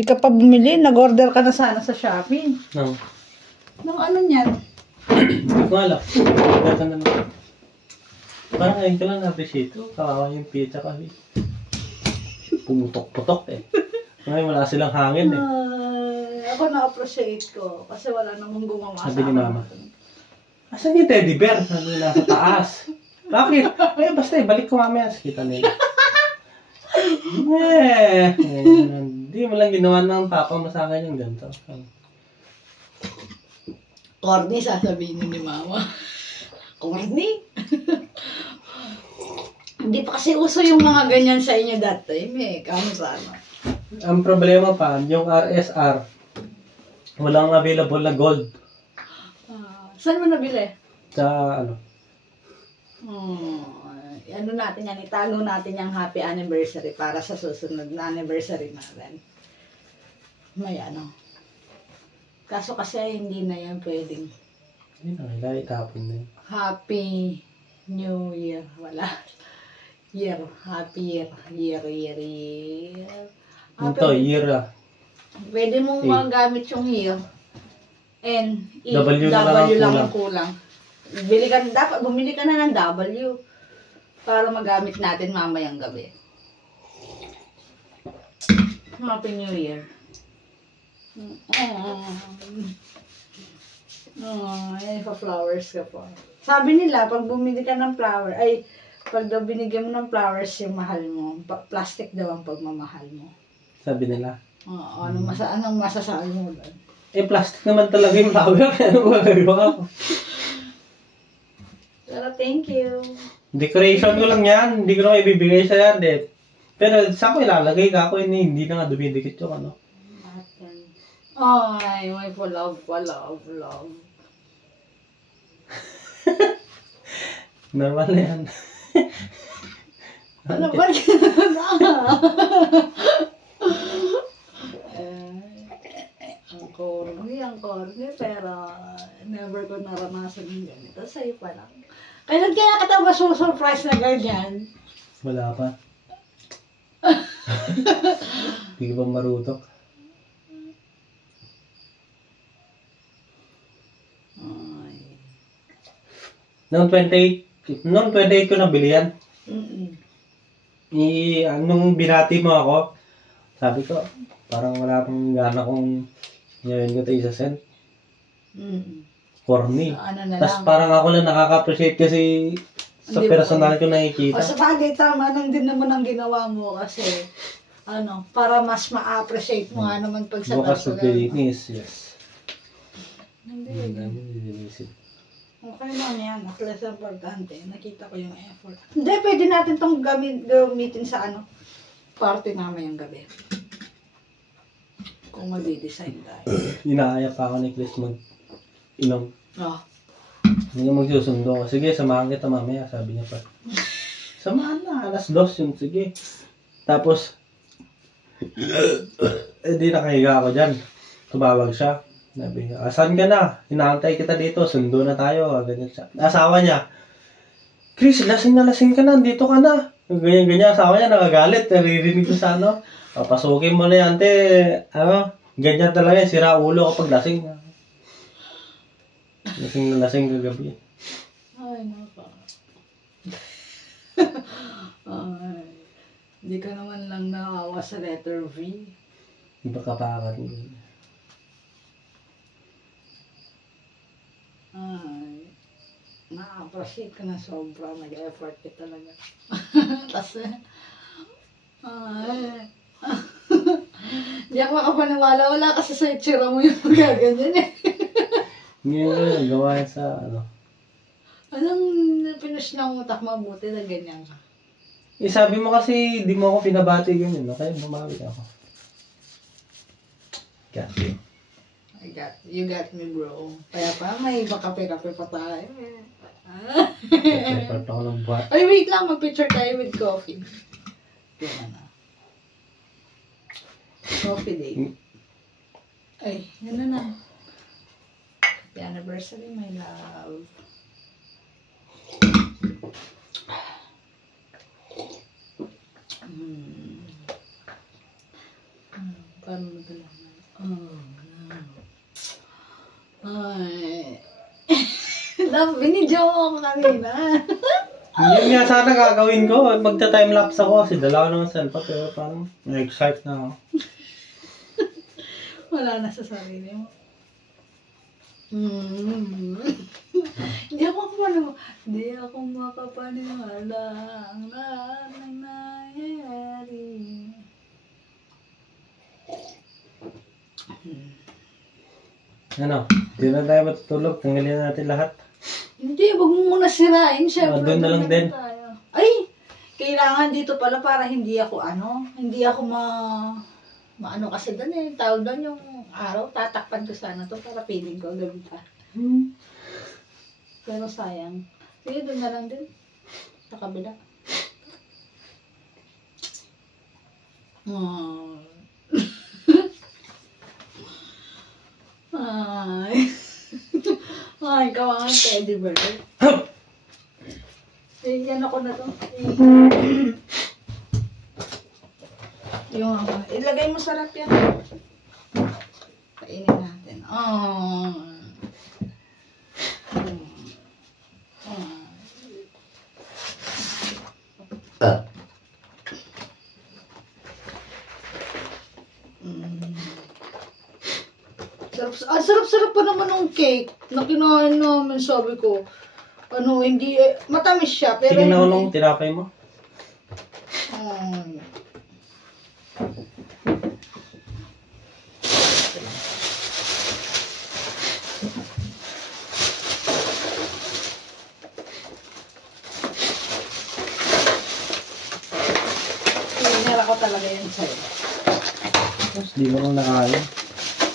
Hindi ka pa bumili. Nag-order ka na sana sa Shopee. No. Nung ano niyan? Hindi ko alam. Ganda naman. Parang ngayon ko lang na-appreciate ko. Kawawa yung pizza kasi. Pumutok-putok eh. Ngayon wala silang hangin eh. Ako na-appreciate ko. Kasi wala namang gumawa sa Sabi ni akin. Mama. Asan yung teddy bear? Sabi nasa taas. Bakit? Eh, basta ibalik ko mamaya. Kita nila. Hindi mo lang ginawa ng papa mo sa akin yung ganito. Corny, sasabihin ni Mama. Corny? Hindi pa kasi uso yung mga ganyan sa inyo that time eh. Kamo sana. Ang problema pa, yung RSR, walang available na gold. Saan mo nabili? Sa ano? Ano natin yan, itago natin yung happy anniversary para sa susunod na anniversary natin. May ano. Kaso kasi hindi na yan pwedeng. Hindi na, kailangan itapon na yun. Happy New Year. Wala. Year. Happy year. Ito, year ah. Pwede mong magamit yung year. And W na lang ang kulang. Bumili ka na ng W para magamit natin mamayang gabi. Happy New Year. Pa-flowers ka pa. Sabi nila, pag bumili ka ng flower, pag daw binigyan mo ng flowers yung mahal mo, plastic daw ang pagmamahal mo. Sabi nila. Oo, anong masasabi mo doon? Eh, plastic naman talaga yung flower. Ano magagawa ko? Pero thank you. Decoration ko lang yan. Hindi ko na ibibigay sa yan. Pero saan ko ilalagay ka ako? Hindi na nga dumidikit yung ano. Ay, may love. Normal na yan. Ano ba? Ang corny, pero never ko naranasan yung ganito. Sa'yo pa lang. Kailan kaya kita ba surprise na ganyan? Wala pa. Hindi ka pa marutok. Noong 28 ko nabili yan. Nung binati mo ako, sabi ko, parang wala pang gana kong ngayon ko tayo sa cent. Corny. Tapos parang ako lang nakaka-appreciate kasi sa personal ko nakikita. O sa bagay, tama lang din naman ang ginawa mo kasi para mas ma-appreciate mo nga naman pag sa bukas paglilinis, yes. Hindi. Okay lang yan. At least importante. Nakita ko yung effort. Hindi, pwede natin itong gamitin sa party namin yung gabi. Kung mag-design tayo. Inaaya pa ako ni Chris mag-inom. Hindi nga magsusundo. Sige, samahan kita mamaya, sabi niya pa. Samahan na, alas 2 yun, sige. Tapos, di nakahiga ako dyan. Tumawag siya. Sabi niya, asan ka na? Inaantay kita dito, sundo na tayo. Ganyan siya. Asawa niya, Chris, lasing ka na, dito ka na. Ganyan, asawa niya, nakagalit. Naririnig ko sa papasukin mo na yan, ante. Ganyan talaga yan, sira ulo kapag lasing. Lasing kagabi. Ay, naka. Hindi ka naman lang naawa sa letter V. Iba kapakat. Na-appreciate ko na sobra. Nag-effort ka talaga. Kasi, di ako makapaniwala. Wala kasi sa itsura mo yung magaganyan eh. Ngayon, gawa sa Anong pinush ng utak mabuti na ganyan ka? sabi mo kasi, di mo ako pinabati ganyan, no? Kaya bumawi ako. Got you. You got me, bro. Kaya pa, may iba kape-kape pa tayo. Effort ako ng buhat. Ay, wait lang. Mag-picture tayo with coffee. Yan na. Coffee day. Ay, yan na. Happy anniversary, my love. Paano mo ito Binidyo mo ako kanina. Yun nga sana gagawin ko. Magta-timelapse ako kasi dala ko naman cellphone. Pero parang na-excite na ako. Wala na sa sarili mo. Hindi ako makapaniwala ang lahat ng nangyayari. Ano? Hindi na tayo matutulog. Tanggalin na natin lahat. Hindi, wag mo muna sirain. Siyempre, doon na lang din. tayo. Ay! Kailangan dito pala para hindi ako maano kasi doon eh. Tawag doon yung araw. Tatakpan ko sana to para piling ko gabi pa. Pero sayang. Sige, doon na lang din. Sa kabila. Ay. Ay, kawangan teddy bear. Yan ako na to. Yung ako. Ilagay mo sarap yan. Kainin natin. Sarap-sarap pa naman ng cake na kinain namin, sabi ko. Hindi, matamis siya, pero tingin ako nung tinapay mo. Tinira ko talaga yun sa'yo. Tapos di mo nung nakain.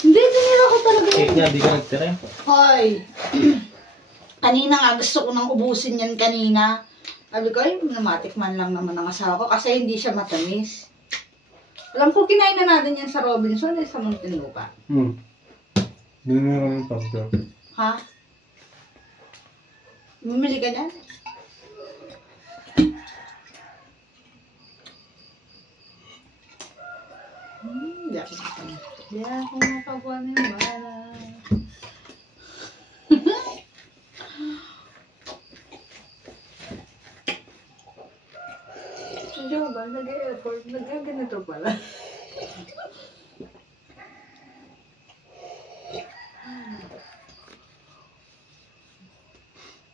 Hindi, tinira ko talaga yun. Cake nga, di ka nagtira. Hoy! Kanina nga, gusto ko nang ubusin yan kanina. Sabi ko, ay, namatikman lang naman ang asawa ko kasi hindi siya matamis. Alam ko, kinain na natin yan sa Robinson eh, sa Muntinlupa. Hindi mo yung pagka. Ha? Bumili ka dyan? Hindi ako makapanin. Hindi ako makapanimala. Hindi ba? Nag-e-effort. Nag-ganito pala.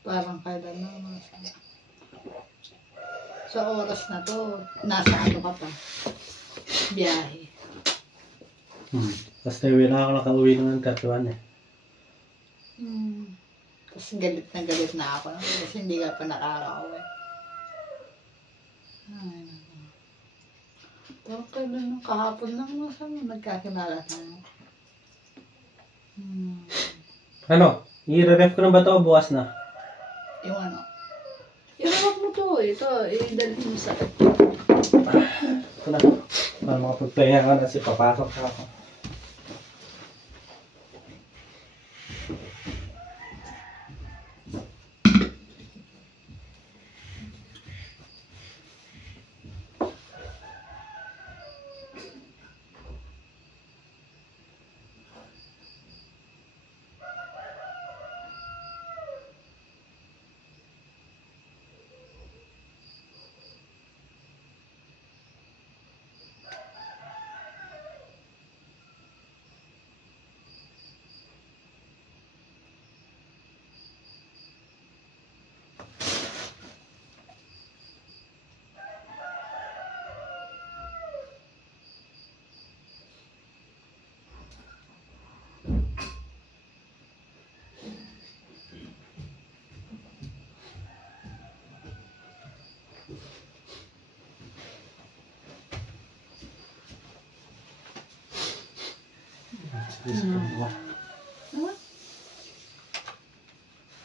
Parang kailan na naman. Sa oras na to, nasa ano ka pa? Biyahe. Tapos nakauwi naman ng 31 eh. Tapos galit na ako kasi hindi ka pa nakaka-uwi. Ay, okay na kahapon lang mo sa nagkakilala tayo. Ano? I-ref ko na ba ito o bukas na? Yung ano? I-ref mo to. Ito, i-dalhin mo sa... Ito na. Para makapag-play ako na si papasok ka ako.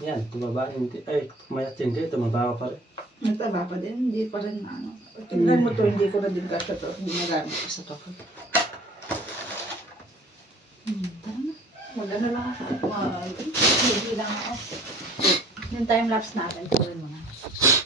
Yan, tumaba. Hindi, ay, mayat hindi. Tumaba ka pa rin. Nagtaba pa din. Hindi pa rin ano. Tingnan mo to. Hindi ko na din kasya to. Hindi nagamit ko sa to. Tara na. Mag-ano lang ako. Hindi lang ako. Yung time-lapse natin. Tuloy mo na.